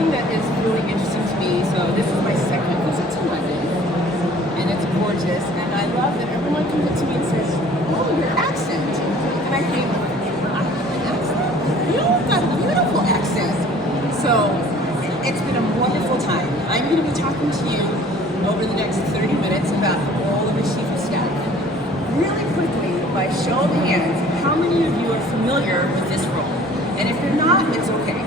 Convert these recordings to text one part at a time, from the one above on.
something that is really interesting to me. So this is my second visit to London, and it's gorgeous. And I love that everyone comes up to me and says, "Oh, your accent." And I think, "I have an accent? You've got a beautiful accent." So it's been a wonderful time. I'm going to be talking to you over the next 30 minutes about the role of a chief of staff. Really quickly, by show of hands, how many of you are familiar with this role? And if you're not, it's okay.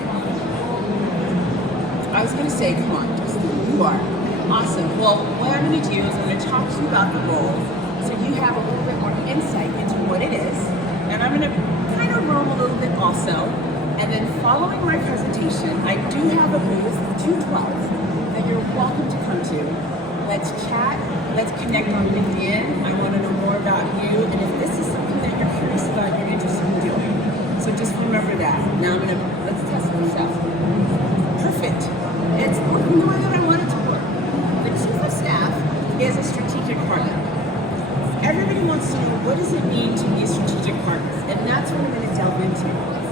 I was going to say, come on, you are. Awesome. Well, what I'm going to do is I'm going to talk to you about the role so you have a little bit more insight into what it is. And I'm going to kind of roam a little bit also. And then following my presentation, I do have a booth, 212, that you're welcome to come to. Let's chat. Let's connect on LinkedIn. I want to know more about you. And if this is something that you're curious about, you're interested in doing. So just remember that. Now let's test this out. Perfect. It's working the way that I want it to work. The chief of staff is a strategic partner. Everybody wants to know, what does it mean to be a strategic partner? And that's what I'm going to delve into.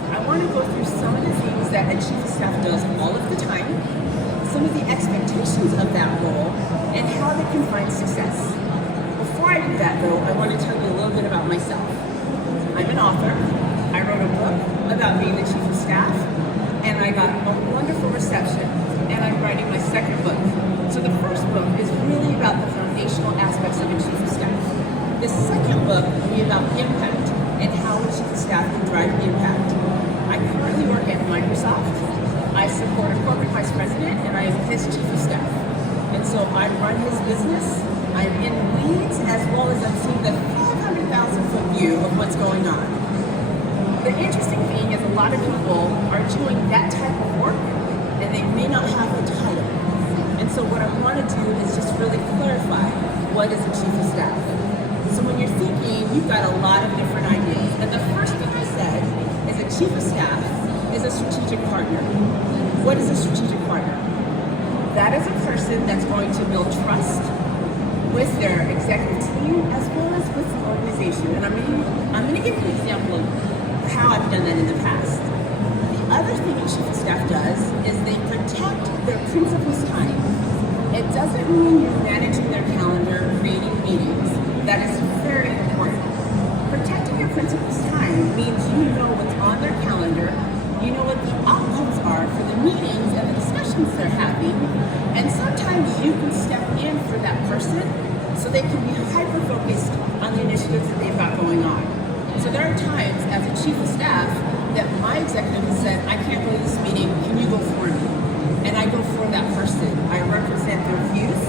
I want to go through some of the things that a chief of staff does all of the time, some of the expectations of that role, and how they can find success. Before I do that though, I want to tell you a little bit about myself. I'm an author. I wrote a book about being the chief of staff, and I got a wonderful reception, and I'm writing my second book. So the first book is really about the foundational aspects of a chief of staff. The second book will be about impact and how a chief of staff can drive impact. I currently work at Microsoft. I support a corporate vice president, and I am his chief of staff. And so I run his business. I'm in weeds as well as I'm seeing the 500,000-foot view of what's going on. The interesting thing is a lot of people are doing that type of work, and they may not have the title. And so what I want to do is just really clarify what is a chief of staff. So when you're thinking, you've got a lot of different ideas. And the first thing I said is a chief of staff is a strategic partner. What is a strategic partner? That is a person that's going to build trust with their executive team as well as with the organization. And I'm going to give you an example of how I've done that in the past. The other thing a chief of staff does is they protect their principal's time. It doesn't mean you're managing their calendar, creating meetings. That is very important. Protecting your principal's time means you know what's on their calendar, you know what the outcomes are for the meetings and the discussions they're having, and sometimes you can step in for that person so they can be hyper-focused on the initiatives that they've got going on. So there are times as a chief of staff that my executive has said, I can't go to this meeting, can you go for me? And I go for that person. I represent their views,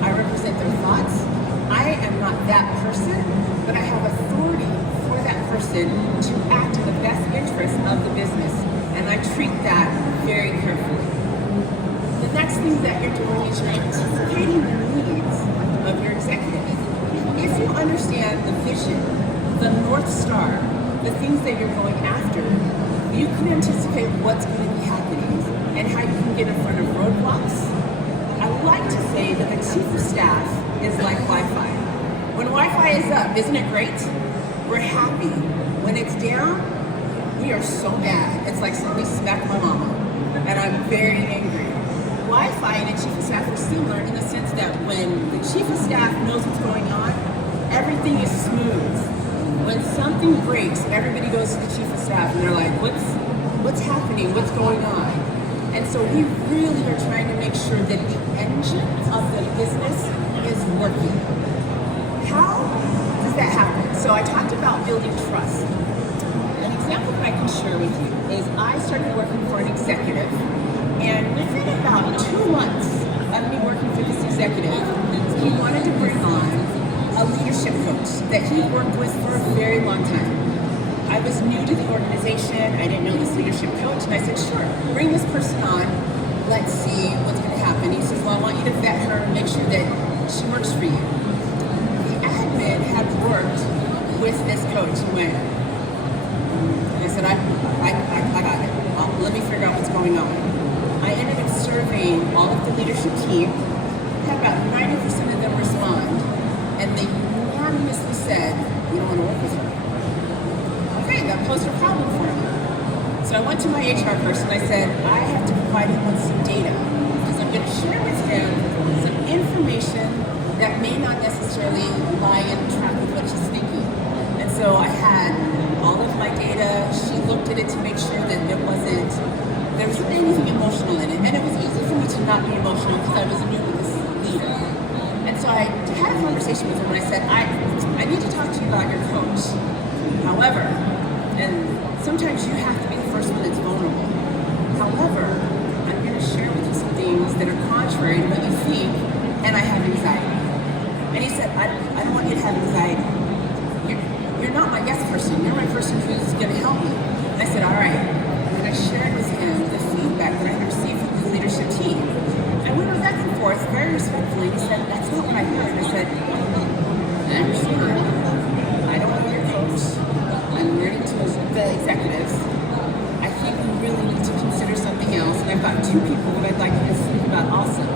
I represent their thoughts. I am not that person, but I have authority for that person to act in the best interest of the business. And I treat that very carefully. The next thing that you're doing is you're anticipating the needs of your executive. If you understand the vision, the North Star, the things that you're going after, you can anticipate what's going to be happening and how you can get in front of roadblocks. I like to say that the chief of staff is like Wi-Fi. When Wi-Fi is up, isn't it great? We're happy. When it's down, we are so mad. It's like somebody smacked my mama, and I'm very angry. Wi-Fi and a chief of staff are similar in the sense that when the chief of staff knows what's going on, everything is smooth. When something breaks, everybody goes to the chief of staff and they're like, what's happening? What's going on? And so we really are trying to make sure that the engine of the business is working. How does that happen? So I talked about building trust. An example that I can share with you is I started working for an executive, and within about 2 months of me working for this executive, he wanted to bring on a leadership coach that he worked with for a very long time. I was new to the organization, I didn't know this leadership coach, and I said, sure, bring this person on, let's see what's going to happen. He says, well, I want you to vet her and make sure that she works for you. The admin had worked with this coach. He went, and I said, I got it. Let me figure out what's going on. I ended up surveying all of the leadership team, had about 90% of them respond, and they unanimously said, we don't want to work with her. Okay, that posed a problem for me. So I went to my HR person, I said, I have to provide him with some data information that may not necessarily lie in track with what she's thinking. And so I had all of my data. She looked at it to make sure that there wasn't anything emotional in it. And it was easy for me to not be emotional because I was new to this leader. And so I had a conversation with her and I said, I need to talk to you about your coach. However, and sometimes you have to be the first one that's vulnerable. However, I'm going to share with you some things that are contrary to what you think, and I have anxiety. And he said, I don't want you to have anxiety. You're not my yes person. You're my person who's going to help me. And I said, all right. And I shared with him the feedback that I had received from the leadership team. And we were back and forth very respectfully. He said, that's not what I heard. And I said, actually, I don't want to be your coach. I'm learning to the executives. I think we really need to consider something else. And I've got two people that I'd like you to think about also.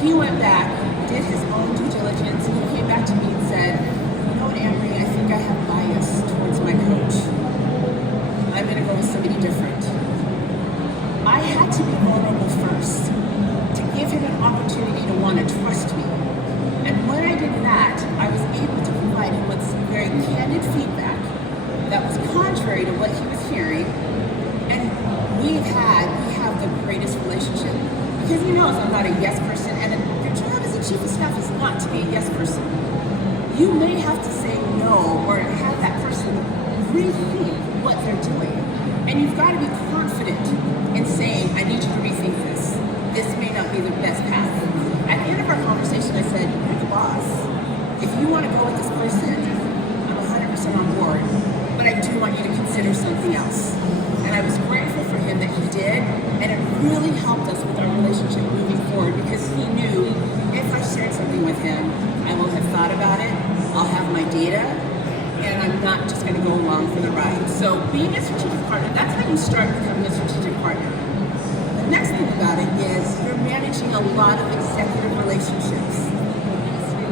He went back, did his own due diligence, and he came back to me and said, you know what, Amory, I think I have bias towards my coach. I'm going to go with somebody different. I had to be vulnerable first to give him an opportunity to want to trust me. And when I did that, I was able to provide him with some very candid feedback that was contrary to what he was hearing. And we have the greatest relationship because he knows I'm not a yes person, and your job as a chief of staff is not to be a yes person. You may have to say no or have that person rethink what they're doing. And you've got to be confident in saying, I need you to rethink this. This may not be the best path. At the end of our conversation, I said, you're the boss. If you want to go with this person, I'm 100% on board, but I do want you to consider something else. And I was grateful for him that he did, and it really helped us with our relationship moving forward because he knew if I shared something with him, I will have thought about it, I'll have my data, and I'm not just going to go along for the ride. So being a strategic partner, that's how you start becoming a strategic partner. The next thing about it is you're managing a lot of executive relationships.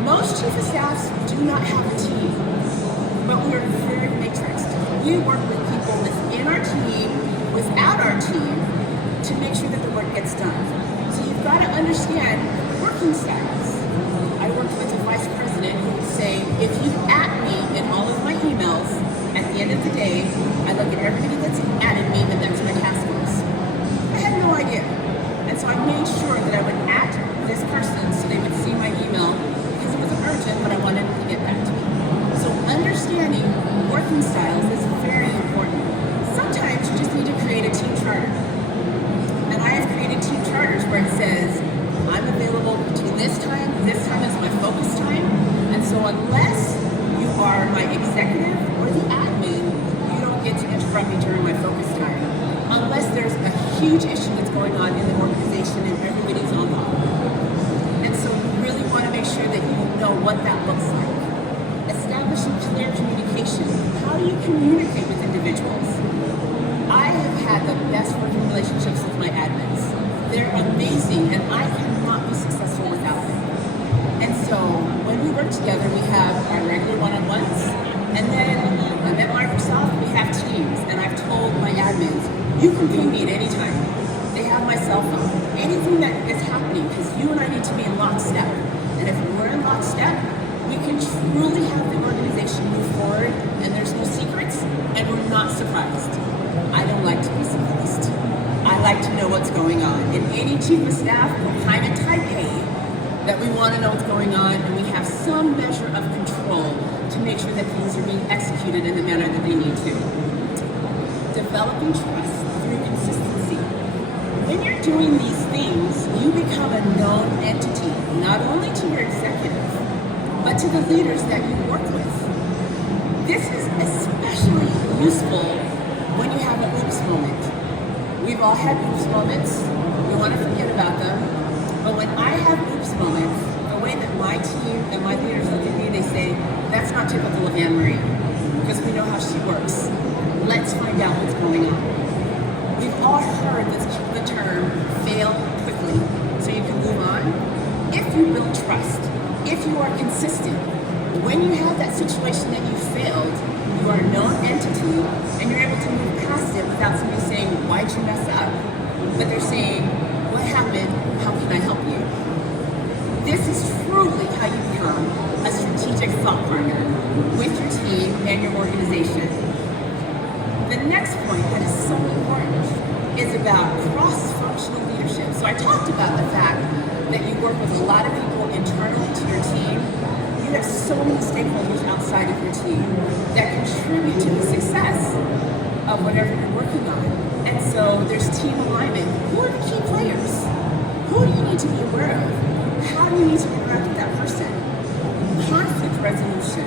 Most chief of staffs do not have a team, but we are very matrixed. We work with people within our team, without our team, to make sure that the work gets done. So you've got to understand working styles. I worked with a vice president who would say, if you at me in all of my emails, at the end of the day, I look at everybody that's added me, and that's my task force. I had no idea. And so I made sure that I would at this person so they would see my email because it was urgent, but I wanted them to get back to me. So understanding working styles is very important. Sometimes you just need to create a team charter. And I have created team charters where it says, I'm available between this time is my focus time. And so unless you are my executive or the admin, you don't get to interrupt me during my focus time. Unless there's a huge issue that's going on in the organization and everybody's on the And so we really want to make sure that you know what that looks like. Establishing clear communication. How do you communicate with individuals? I have had the best working relationships with my admins. They're amazing, and I cannot be successful without them. And so when we work together, we have our regular one-on-ones, and then I'm at Microsoft, we have teams, and I've told my admins, you can ping me at any time. They have my cell phone. Anything that is happening, because you and I need to be in lockstep. And if we're in lockstep, we can truly have the organization move forward, and there's no secrets, and we're not surprised. I don't like to be surprised. I like to know what's going on. In any chief of staff, we're kind of type A, that we want to know what's going on, and we have some measure of control to make sure that things are being executed in the manner that they need to. Developing trust through consistency. When you're doing these things, you become a known entity, not only to your executive, but to the leaders that you work with. This is especially useful when you have an oops moment. We've all had oops moments. We want to forget about them. But when I have oops moments, the way that my team and my leaders look at me, they say, that's not typical of Anne-Marie, because we know how she works. Let's find out what's going on. We've all heard the term fail quickly so you can move on. If you build trust, if you are consistent, when you have that situation that you failed, you are a known entity and you're able to move past it without somebody saying, why'd you mess up? But they're saying, what happened? How can I help you? This is thought partner with your team and your organization. The next point that is so important is about cross-functional leadership. So I talked about the fact that you work with a lot of people internally to your team. You have so many stakeholders outside of your team that contribute to the success of whatever you're working on. And so there's team alignment. Who are the key players? Who do you need to be aware of? How do you need to interact with that person? Conflict resolution.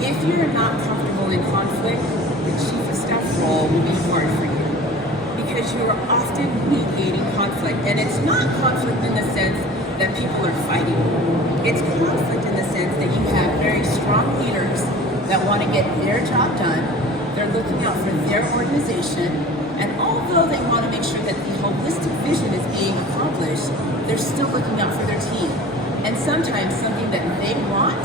If you're not comfortable in conflict, the chief of staff role will be hard for you because you are often mediating conflict. And it's not conflict in the sense that people are fighting. It's conflict in the sense that you have very strong leaders that want to get their job done. They're looking out for their organization. And although they want to make sure that the holistic vision is being accomplished, they're still looking out for their team. And sometimes something that they want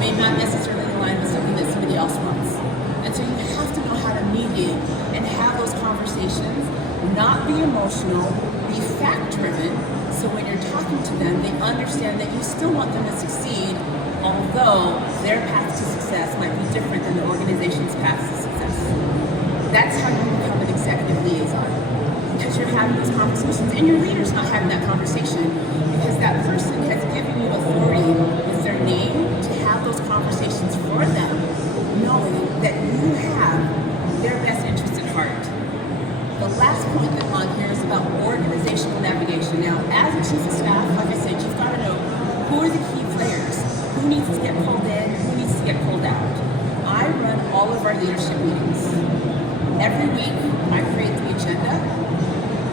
may not necessarily align with something that somebody else wants. And so you have to know how to mediate and have those conversations, not be emotional, be fact-driven, so when you're talking to them, they understand that you still want them to succeed, although their path to success might be different than the organization's path to success. That's how you become an executive liaison, because you're having those conversations, and your leader's not having that conversation because that person has given you authority with their name to have those conversations for them, knowing that you have their best interests at heart. The last point that's on here is about organizational navigation. Now, as a chief of staff, like I said, you've got to know who are the key players, who needs to get pulled in, who needs to get pulled out. I run all of our leadership meetings. Every week, I create the agenda.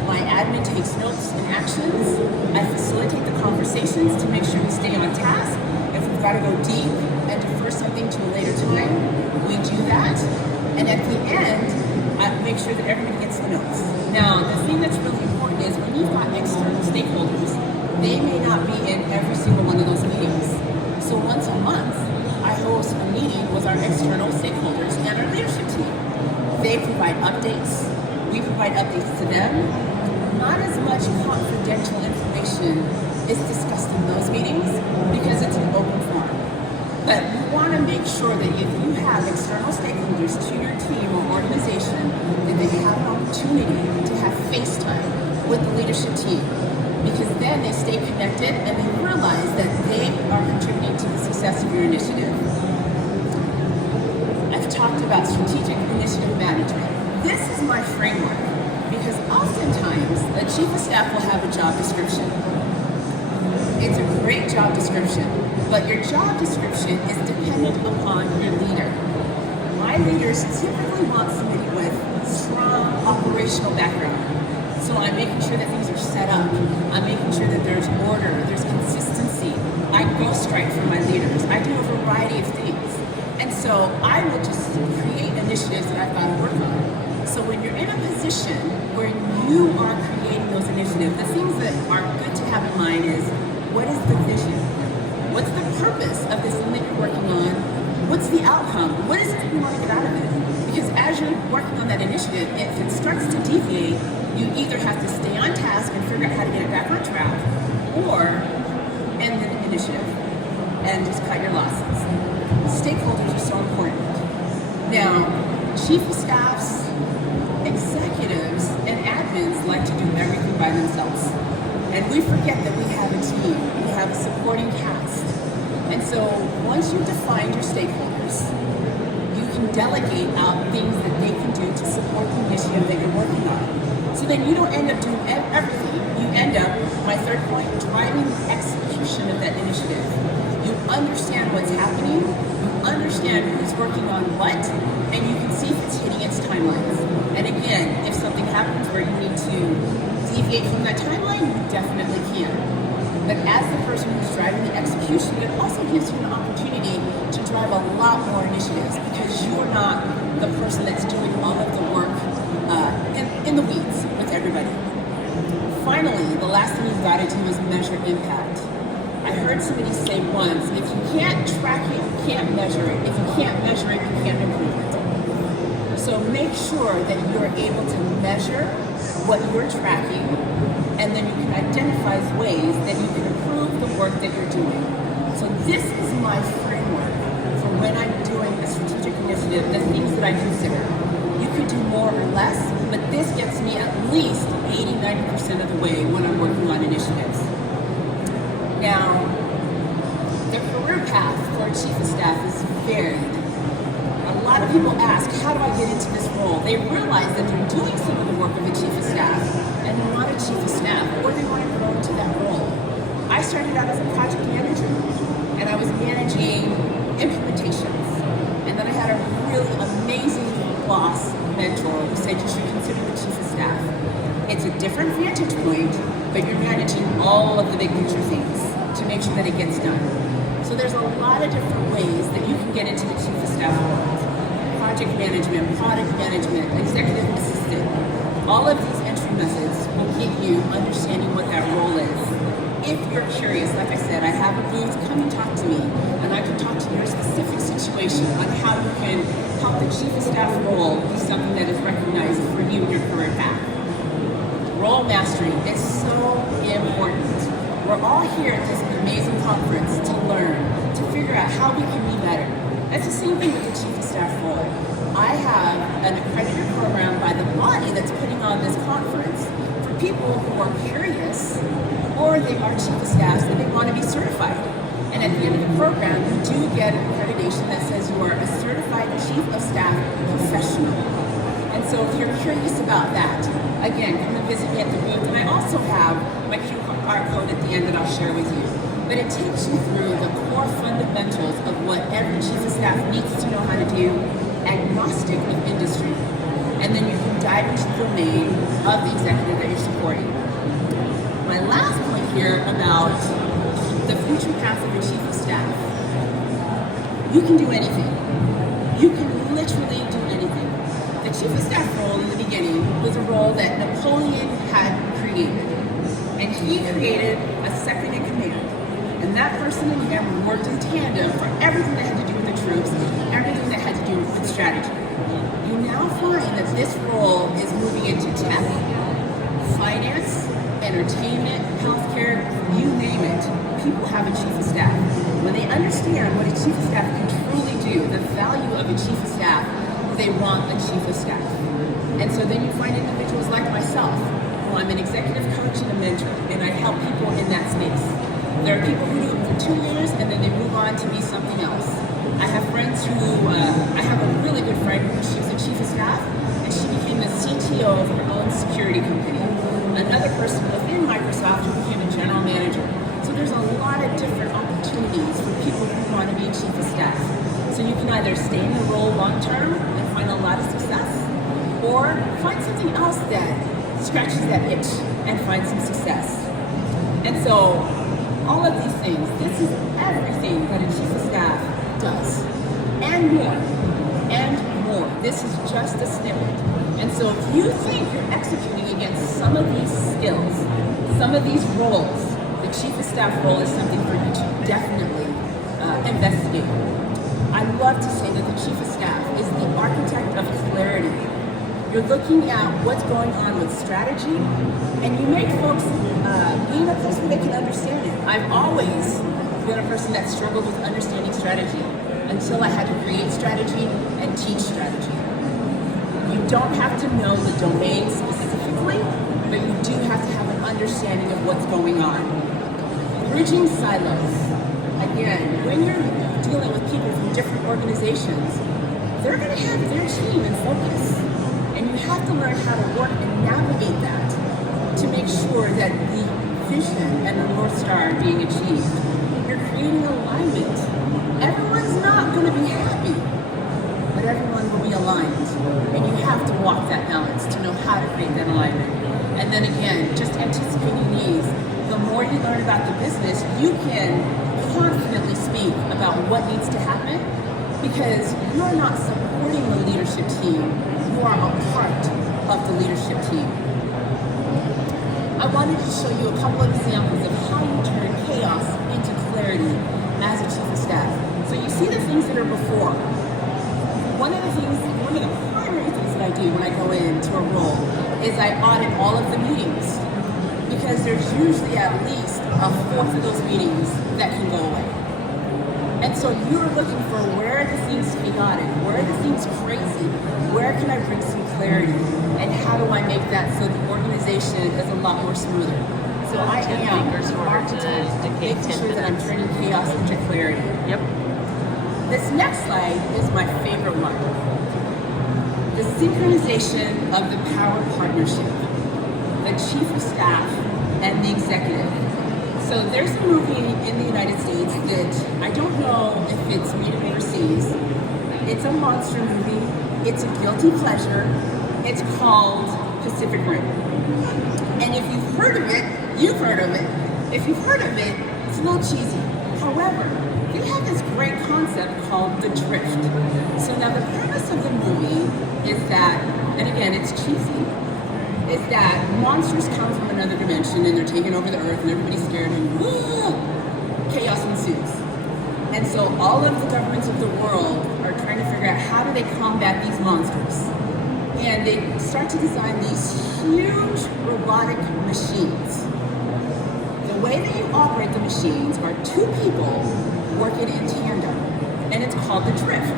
My admin takes notes and actions. I facilitate the conversations to make sure we stay on task. If we've got to go deep and defer something to a later time, we do that. And at the end, I make sure that everybody gets the notes. Now, the thing that's really important is when you've got external stakeholders, they may not be in every single one of those meetings. So once a month, I host a meeting with our external stakeholders and our leadership team. They provide updates. We provide updates to them. Not as much confidential information is discussed in those meetings because it's an open forum. But we want to make sure that if you have external stakeholders to your team or organization, that they have an opportunity to have face time with the leadership team. Because then they stay connected and they realize that they are contributing to the success of your initiative. I've talked about strategic initiative management. This is my framework because oftentimes the chief of staff will have a job description. It's a great job description, but your job description is dependent upon your leader. My leaders typically want somebody with strong operational background. So I'm making sure that things are set up. I'm making sure that there's order, there's consistency. I ghostwrite for my leaders. I do a variety of things. And so I will just create initiatives that I've got to work on. So when you're in a position where you are creating those initiatives, the things that are good to have in mind is, what is the vision? What's the purpose of this thing that you're working on? What's the outcome? What is it that you want to get out of it? Because as you're working on that initiative, if it starts to deviate, you either have to stay on task and figure out how to get it back on track, or end the initiative and just cut your losses. Stakeholders are so important. Now, chief of staffs, executives, and admins like to do everything by themselves. And we forget that we have a team, we have a supporting cast. And so once you define your stakeholders, you can delegate out things that they can do to support the initiative that you're working on. So then you don't end up doing everything. You end up, my third point, driving the execution of that initiative. You understand what's happening, you understand who's working on what, and you can see if it's hitting its timelines. And again, if something happens where you need to deviate from that timeline, you definitely can. But as the person who's driving the execution, it also gives you an opportunity to drive a lot more initiatives because you're not the person that's doing all of the work in the weeds with everybody. Finally, the last thing you've got to do is measure impact. I heard somebody say once, if you can't track it, you can't measure it. If you can't measure it, you can't improve it. So make sure that you're able to measure what you're tracking, and then you can identify ways that you can improve the work that you're doing. So this is my framework when I'm doing a strategic initiative, the things that I consider. You could do more or less, but this gets me at least 80-90% of the way when I'm working on initiatives. Now, the career path for a chief of staff is varied. A lot of people ask, how do I get into this role? They realize that they're doing some of the work of a chief of staff and they want a chief of staff, or they want to grow into that role. I started out as a project manager and I was managing implementations. And then I had a really amazing boss, mentor, who said you should consider the chief of staff. It's a different vantage point, but you're managing all of the big picture things to make sure that it gets done. So there's a lot of different ways that you can get into the chief of staff world. Project management, product management, executive assistant. All of these entry methods will get you understanding what that role is. If you're curious, like I said, I have a booth, come and talk to me, and I can talk to your specific situation on how you can help the chief of staff role be something that is recognized for you in your career path. Role mastery is so important. We're all here at this amazing conference to learn, to figure out how we can be better. That's the same thing with the chief of staff role. I have an accredited program by the body that's putting on this conference for people who are curious or they are chief of staffs and they want to be certified. And at the end of the program, you do get an accreditation that says you are a certified chief of staff professional. And so if you're curious about that, again, come and visit me at the booth. And I also have my QR code at the end that I'll share with you. But it takes you through the core fundamentals of what every chief of staff needs to know how to do, agnostic of industry. And then you can dive into the domain of the executive that you're supporting. My last point here about the future path of your chief of staff. You can do anything. You can literally do anything. The chief of staff role in the beginning was a role that Napoleon had created. And he created a second in command. And that person and him worked in tandem for everything that had to do with the troops, everything that had to do with strategy. You now find that this role is moving into tech, finance, entertainment, healthcare, you name it. People have a chief of staff. When they understand what a chief of staff can truly do, the value of a chief of staff, they want a chief of staff. And so then you find individuals like myself, who I'm an executive coach and a mentor, and I help people in that space. There are people who do it for 2 years and then they move on to be something else. I have friends who, I have a really good friend who she was a chief of staff and she became the CTO of her own security company. Another person within Microsoft who became a general manager. So there's a lot of different opportunities for people who want to be chief of staff. So you can either stay in the role long term and find a lot of success, or find something else that scratches that itch and find some success. And so all of these things, this is everything that a chief of staff does, and more, and more. This is just a snippet. And so if you think you're executing against some of these skills, some of these roles, the chief of staff role is something for you to definitely investigate. I love to say that the chief of staff is the architect of clarity. You're looking at what's going on with strategy, and you make folks be in a place where they can understand it. I've always been a person that struggled with understanding strategy until I had to create strategy and teach strategy. You don't have to know the domain specifically, but you do have to have an understanding of what's going on. Bridging silos. Again, when you're dealing with people from different organizations, they're going to have their team in focus. And you have to learn how to work and navigate that to make sure that the vision and the North Star are being achieved. You're creating alignment. Everyone's not going to be happy, but everyone will be aligned. And you have to walk that balance to know how to create that alignment. And then again, just anticipating needs. The more you learn about the business, you can confidently speak about what needs to happen because you're not supporting the leadership team. You are a part of the leadership team. I wanted to show you a couple of examples of how you turn chaos into clarity as a chief of staff. So you see the things that are before. One of the primary things that I do when I go into a role is I audit all of the meetings because there's usually at least a fourth of those meetings that can go away. And And so you're looking for where are the things chaotic, where are the things crazy, where can I bring some clarity, and how do I make that so the organization is a lot more smoother. So I am making sure that I'm turning chaos into clarity. Yep. This next slide is my favorite one. The synchronization of the power partnership, the chief of staff and the executive. So there's a movie in the United States that I don't know if it's made overseas. It's a monster movie. It's a guilty pleasure. It's called Pacific Rim. And if you've heard of it, you've heard of it. If you've heard of it, it's a little cheesy. However, they have this great concept called the drift. So now the premise of the movie is that, and again, it's cheesy, is that monsters come from another dimension and they're taking over the earth and everybody's scared and chaos ensues. And so all of the governments of the world are trying to figure out how do they combat these monsters. And they start to design these huge robotic machines. The way that you operate the machines are two people working in tandem, and it's called the drift.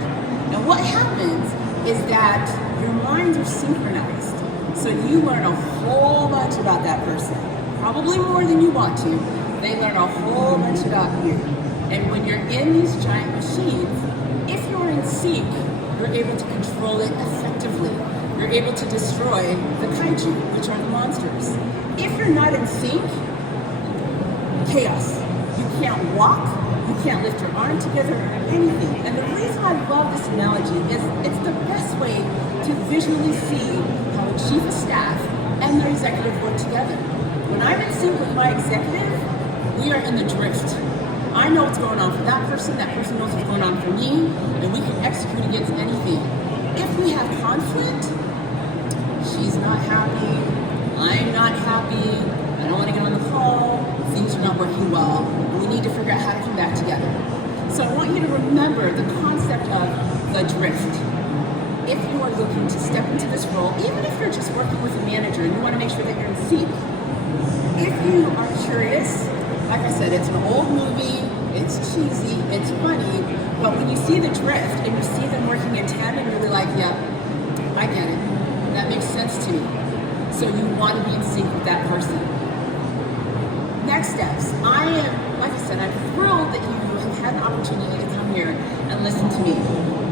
Now what happens is that your minds are synchronized. So you learn a whole bunch about that person, probably more than you want to. They learn a whole bunch about you. And when you're in these giant machines, if you're in sync, you're able to control it effectively. You're able to destroy the kaiju, which are the monsters. If you're not in sync, chaos. You can't walk, you can't lift your arm together or anything. And the reason I love this analogy is it's the best way to visually see how a chief of staff and their executive work together. When I'm in sync with my executive, we are in the drift. I know what's going on for that person knows what's going on for me, and we can execute against anything. If we have conflict, she's not happy, I'm not happy, I don't want to get on the call, things are not working well, and we need to figure out how to come back together. So I want you to remember the concept of the drift. If you are looking to step into this role, even if you're just working with a manager and you want to make sure that you're in sync, if you are curious, like I said, it's an old movie, it's cheesy, it's funny, but when you see the drift and you see them working in tandem, you're really like, yeah, I get it. That makes sense to me. So you want to be in sync with that person. Next steps. I am, like I said, I'm thrilled that you have had an opportunity to come here and listen to me.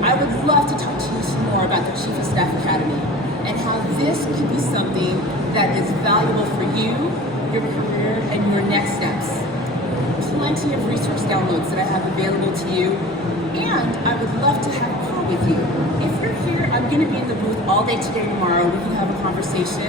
I would love to talk to you some more about the Chief of Staff Academy and how this could be something that is valuable for you, your career, and your next steps. Plenty of resource downloads that I have available to you, and I would love to have a call with you. If you're here, I'm going to be in the booth all day today, tomorrow. We can have a conversation.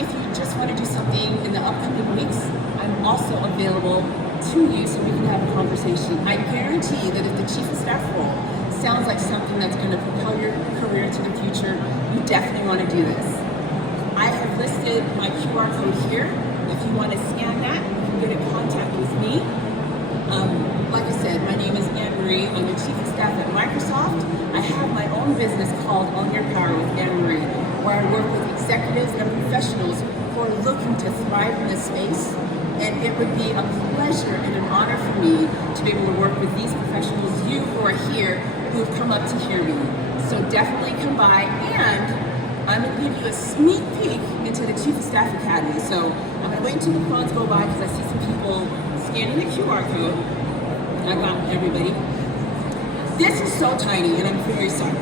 If you just want to do something in the upcoming weeks, I'm also available to you so we can have a conversation. I guarantee that if the Chief of Staff role sounds like something that's going to propel your career to the future, you definitely want to do this. I have listed my QR code here. If you want to scan that, you can get in contact with me. Like I said, my name is Anne-Marie. I'm the Chief of Staff at Microsoft. I have my own business called Own Your Power with Anne-Marie, where I work with executives and professionals who are looking to thrive in this space. And it would be a pleasure and an honor for me to be able to work with these professionals, you who are here, who have come up to hear me. So definitely come by, and I'm going to give you a sneak peek into the Chief of Staff Academy. So I'm going to wait until the phones go by because I see some people scanning the QR code. I got everybody. This is so tiny, and I'm very sorry.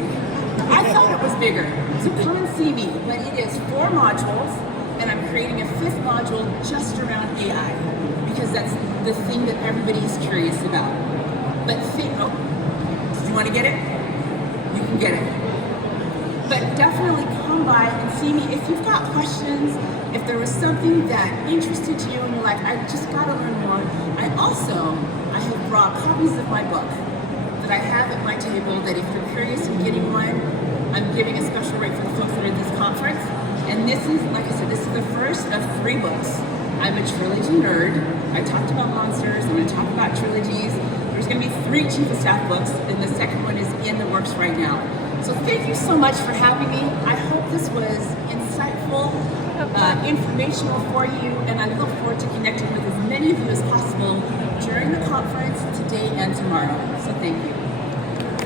I thought it was bigger, so come and see me. But it is 4 modules, and I'm creating a 5th module just around AI because that's the thing that everybody is curious about. But did you want to get it? You can get it. But definitely come by and see me if you've got questions, if there was something that interested you and you're like, I just gotta learn more. I have brought copies of my book that I have at my table that if you're curious in getting one, I'm giving a special rate for the folks that are at this conference. And this is, like I said, this is the first of 3 books. I'm a trilogy nerd. I talked about monsters, I'm gonna talk about trilogies. There's gonna be 3 Chief of Staff books, and the second one is in the works right now. So thank you so much for having me. I hope this was insightful, informational for you, and I look forward to connecting with as many of you as possible during the conference, today today and tomorrow. So thank you.